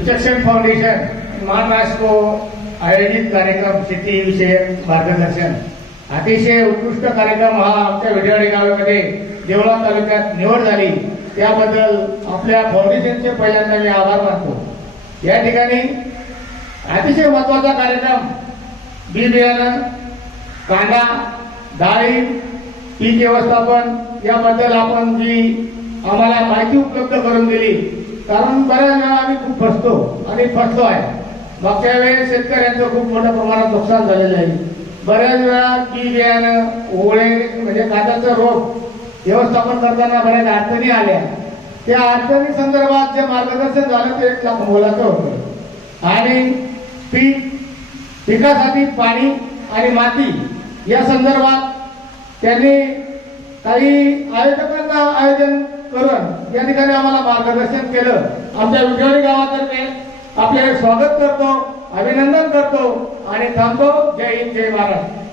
विचक्षण foundation Maharashtra आयोजित कार्यक्रम शेती विषयक मार्गदर्शन अतिशय उत्कृष्ट कार्यक्रम हा आमच्या विढेवाडी गावामध्ये देवळा तालुक्यात निवड झाली त्याबद्दल आपल्या फाउंडेशनचे पहिल्यांदा मी आभार मानतो। या ठिकाणी अतिशय महत्त्वाचा कार्यक्रम बी बियाणं कांदा डाळी पीक व्यवस्थापन याबद्दल आपण जी आम्हाला माहिती उपलब्ध करून दिली, कारण बऱ्याच वेळा आम्ही खूप फसतो आणि फसलो आहे। मागच्या वेळेस शेतकऱ्यांचं खूप मोठ्या प्रमाणात नुकसान झालेलं आहे। बऱ्याच वेळा बी बियाणं ओळे म्हणजे कांद्याचा रोग व्यवस्थापन करताना बऱ्याच अडचणी आल्या। त्या अडचणी संदर्भात जे मार्गदर्शन झालं ते 1 लाख मोलाचं होतं आणि पिकासाठी पाणी आणि माती या संदर्भात त्यांनी काही आयोजकांना आयोजन करून या ठिकाणी आम्हाला मार्गदर्शन केलं। आमच्या विढेवाडी गावातर्फे आपले स्वागत करतो, अभिनंदन करतो आणि थांबतो। जय हिंद, जय महाराष्ट्र।